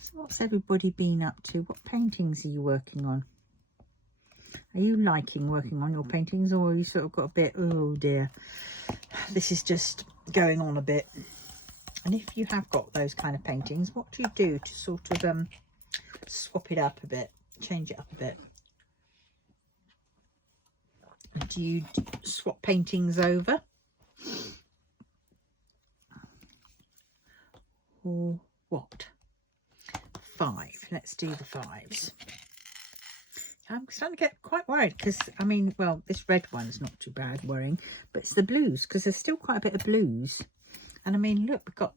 So what's everybody been up to? What paintings are you working on? Are you liking working on your paintings, or you sort of got a bit, oh dear, this is just going on a bit? And if you have got those kind of paintings, what do you do to sort of swap it up a bit, change it up a bit? Do you swap paintings over? Or what? 5. Let's do the 5s. I'm starting to get quite worried because, I mean, well, this red one's not too bad worrying, but it's the blues, because there's still quite a bit of blues. And I mean, look, we've got,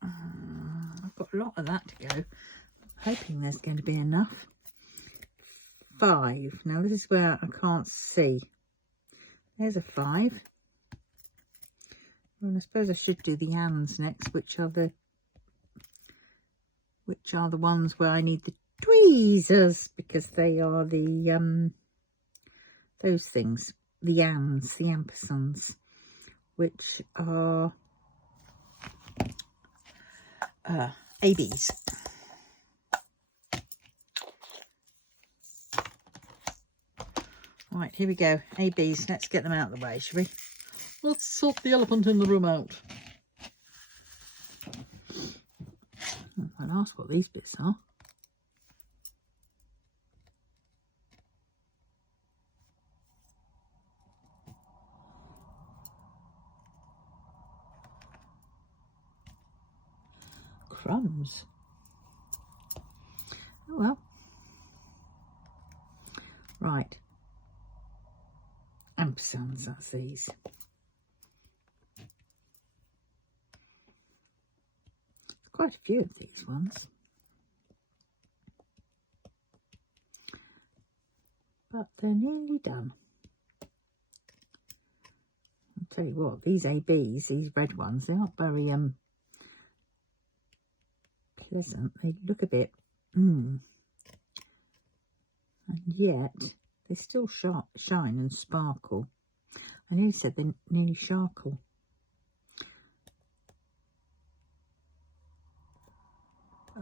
I've got a lot of that to go. I'm hoping there's going to be enough. 5. Now, this is where I can't see. There's a 5. Well, I suppose I should do the ands next, which are the ones where I need the tweezers, because they are the those things, the ands, the ampersands, which are ABs. Right, here we go. ABs. Let's get them out of the way, shall we? Let's sort the elephant in the room out. I'll ask what these bits are. Crumbs. Oh well. Right. Ampersands, that's these. Quite a few of these ones. But they're nearly done. I'll tell you what, these ABs, these red ones, they aren't very pleasant. They look a bit and yet they still shine and sparkle. I nearly said they're nearly charcoal.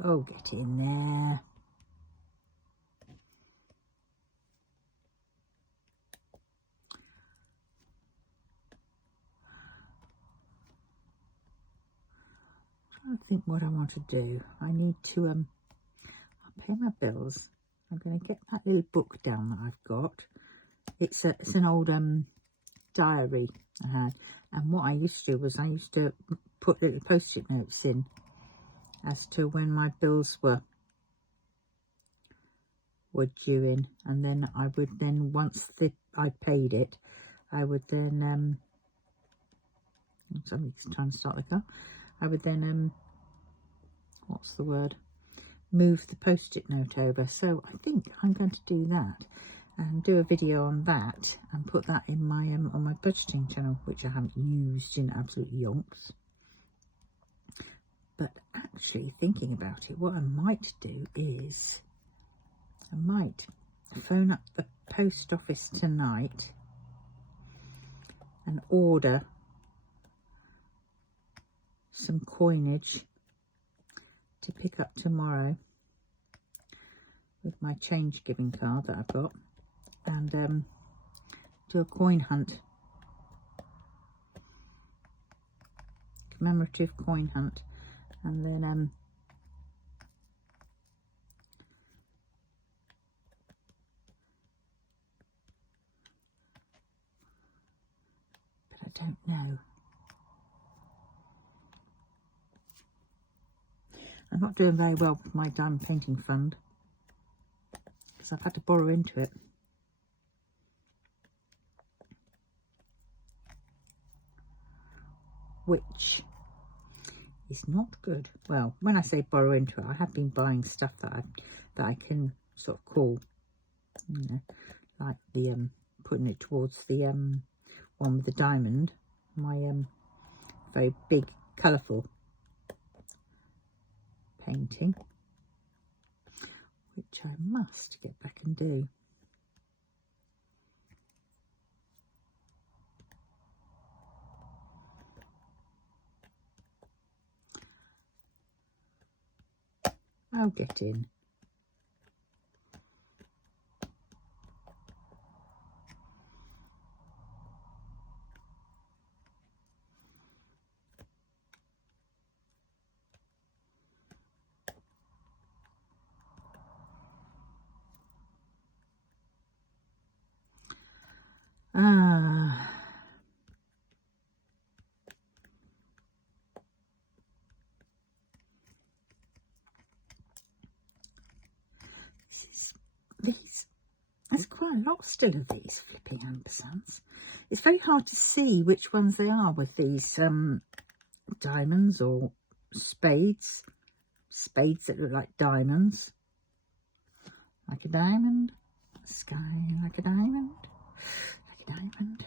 Oh, get in there. I'm trying to think what I want to do. I need to I'll pay my bills. I'm going to get that little book down that I've got. It's an old diary I had, and what I used to do was I used to put little post-it notes in as to when my bills were were due in, and then I would then, once I paid it, I would then somebody's trying to start the car. I would then what's the word, move the post-it note over. So I think I'm going to do that and do a video on that and put that in my on my budgeting channel, which I haven't used in absolute yonks. But actually thinking about it, what I might do is I might phone up the post office tonight and order some coinage to pick up tomorrow with my change giving card that I've got, and do a coin hunt, commemorative coin hunt, and then but I don't know. I'm not doing very well with my diamond painting fund because I've had to borrow into it. Which is not good. Well, when I say borrow into it, I have been buying stuff that I can sort of call, you know, like the putting it towards the one with the diamond, my very big colourful painting, which I must get back and do. I'll get in. There's quite a lot still of these flipping ampersands. It's very hard to see which ones they are with these diamonds or spades. Spades that look like diamonds. Like a diamond. Sky like a diamond. Like a diamond.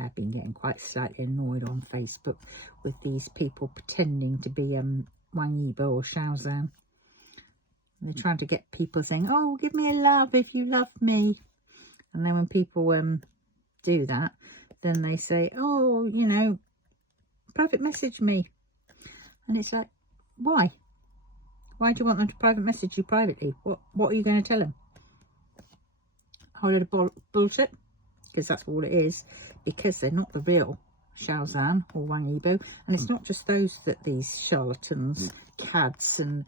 I've been getting quite slightly annoyed on Facebook with these people pretending to be Wang Yibo or Shaozan. They're trying to get people saying, oh, give me a love if you love me. And then when people do that, then they say, oh, you know, private message me. And it's like, why? Why do you want them to private message you privately? What are you going to tell them? A whole load of bullshit? Because that's all it is. Because they're not the real Shaozan or Wang Yibo. And it's not just those that these charlatans, cads and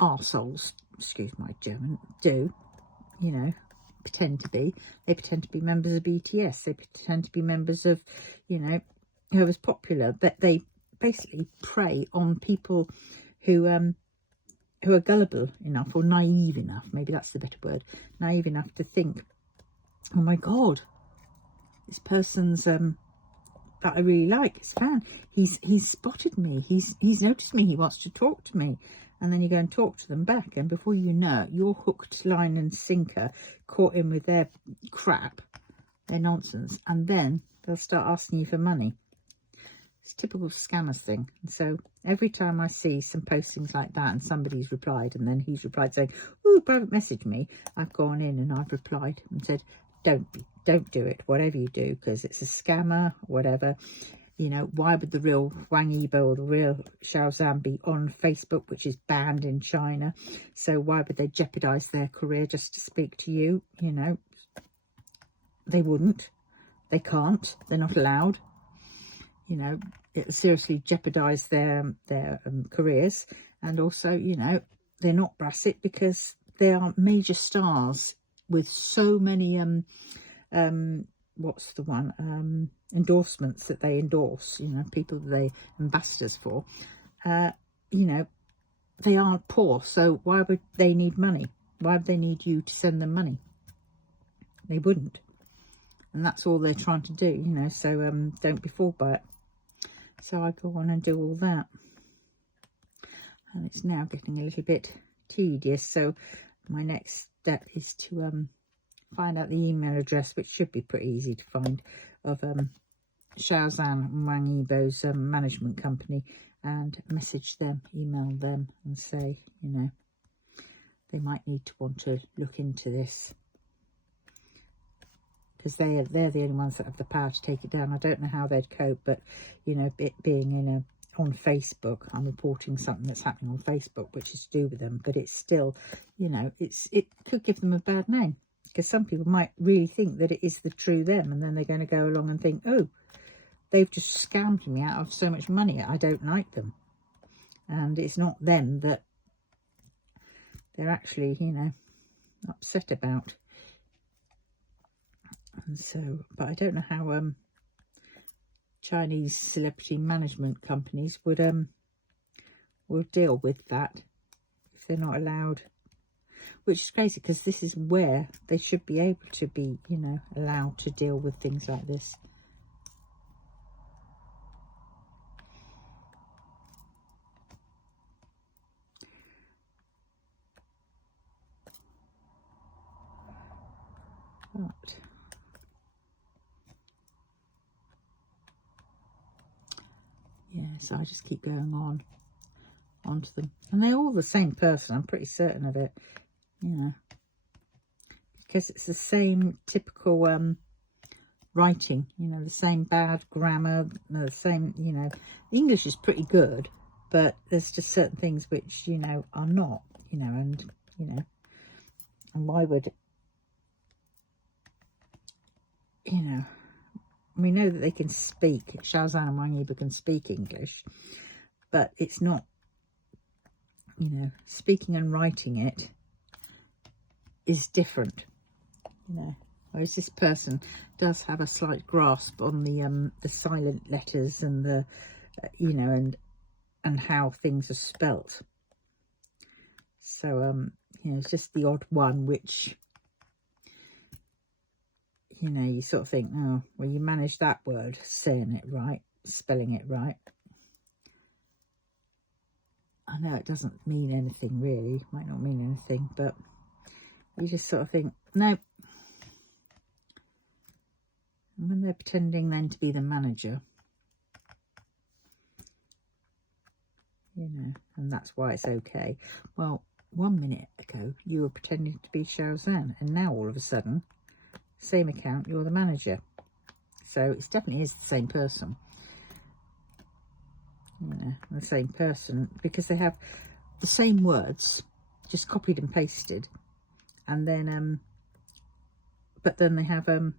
arseholes, excuse my German, do, you know, pretend to be. They pretend to be members of BTS. They pretend to be members of, you know, whoever's popular. That they basically prey on people who are gullible enough or naive enough, maybe that's the better word, naive enough to think, oh my God, this person's that I really like, his fan, he's spotted me, he's noticed me, he wants to talk to me. And then you go and talk to them back, and before you know it, you're hooked, line and sinker, caught in with their crap, their nonsense, and then they'll start asking you for money. It's a typical scammers thing. And so every time I see some postings like that and somebody's replied, and then he's replied saying, oh, private message me, I've gone in and I've replied and said, don't do it, whatever you do, because it's a scammer, whatever. You know, why would the real Wang Yibo or the real Shaozan be on Facebook, which is banned in China? So why would they jeopardise their career just to speak to you? You know, they wouldn't. They can't. They're not allowed. You know, it seriously jeopardise their careers. And also, you know, they're not Brasset because they are major stars with so many what's the one, endorsements that they endorse, you know, people that they ambassadors for, you know, they aren't poor, so why would they need money? Why would they need you to send them money? They wouldn't. And that's all they're trying to do, you know, so don't be fooled by it. So I go on and do all that. And it's now getting a little bit tedious, so my next step is to find out the email address, which should be pretty easy to find, of Xiaozan and Wang Yibo's management company, and message them, email them and say, you know, they might need to want to look into this, because they're the only ones that have the power to take it down. I don't know how they'd cope, but, you know, it being in on Facebook, I'm reporting something that's happening on Facebook, which is to do with them, but it's still, you know, it could give them a bad name, because some people might really think that it is the true them, and then they're going to go along and think, oh, they've just scammed me out of so much money, I don't like them. And it's not them that they're actually, you know, upset about. And so, but I don't know how Chinese celebrity management companies would deal with that if they're not allowed, which is crazy, because this is where they should be able to be, you know, allowed to deal with things like this. But yeah, so I just keep going onto them, and they're all the same person. I'm pretty certain of it, you know, because it's the same typical writing, you know, the same bad grammar, the same, you know, English is pretty good, but there's just certain things which, you know, are not, you know, and, you know, and why would, you know, we know that they can speak, Xiaozan and Wang Yibo can speak English, but it's not, you know, speaking and writing it is different, you know. Whereas this person does have a slight grasp on the silent letters and the, you know, and how things are spelt. So, you know, it's just the odd one which, you know, you sort of think, oh, well, you managed that word, saying it right, spelling it right. I know it doesn't mean anything really, might not mean anything, but you just sort of think, no. And when they're pretending then to be the manager, you know, and that's why it's okay. Well, 1 minute ago, you were pretending to be Xiaozan, and now all of a sudden, same account, you're the manager. So it definitely is the same person. You know, the same person, because they have the same words, just copied and pasted, and then, but then they have a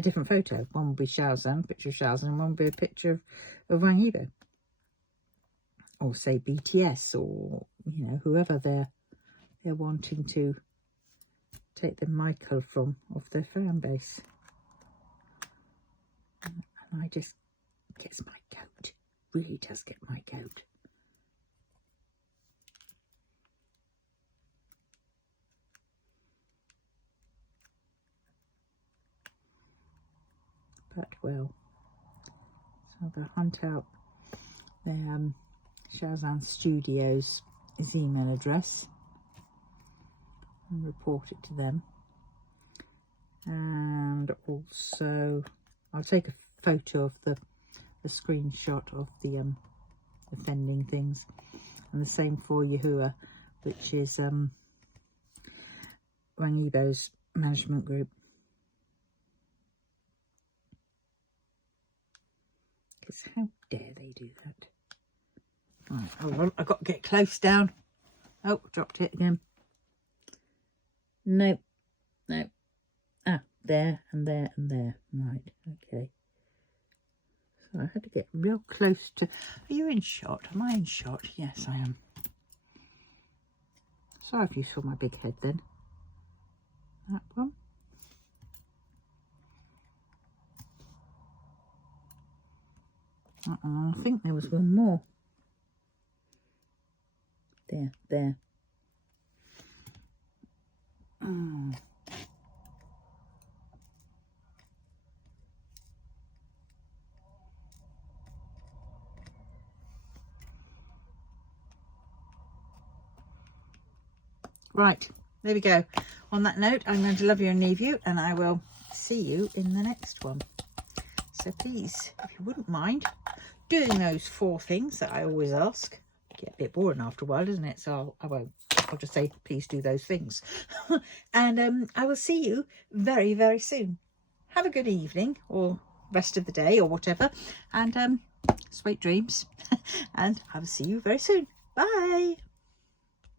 different photo. One will be Xiaozan, picture of Xiaozan, and one will be a picture of Wang Yibo. Or say BTS, or, you know, whoever they're wanting to take the Michael from off their fan base. And I just gets my goat, really does get my goat. But well, so I'll go hunt out their Xiaozan Studios' email address and report it to them. And also I'll take a photo of the screenshot of the offending things, and the same for Yahuwah, which is Wang Yibo's management group. Because how dare they do that? Right, hold on, I've got to get close down. Oh, dropped it again. No. Ah, there and there and there. Right, okay. So I had to get real close to... Are you in shot? Am I in shot? Yes, I am. Sorry if you saw my big head then. That one. I think there was one more. There. Right, there we go. On that note, I'm going to love you and leave you, and I will see you in the next one. So please, if you wouldn't mind doing those 4 things that I always ask. Get a bit boring after a while, doesn't it? So I won't. I'll just say, please do those things. And I will see you very, very soon. Have a good evening or rest of the day or whatever. And sweet dreams. And I will see you very soon. Bye.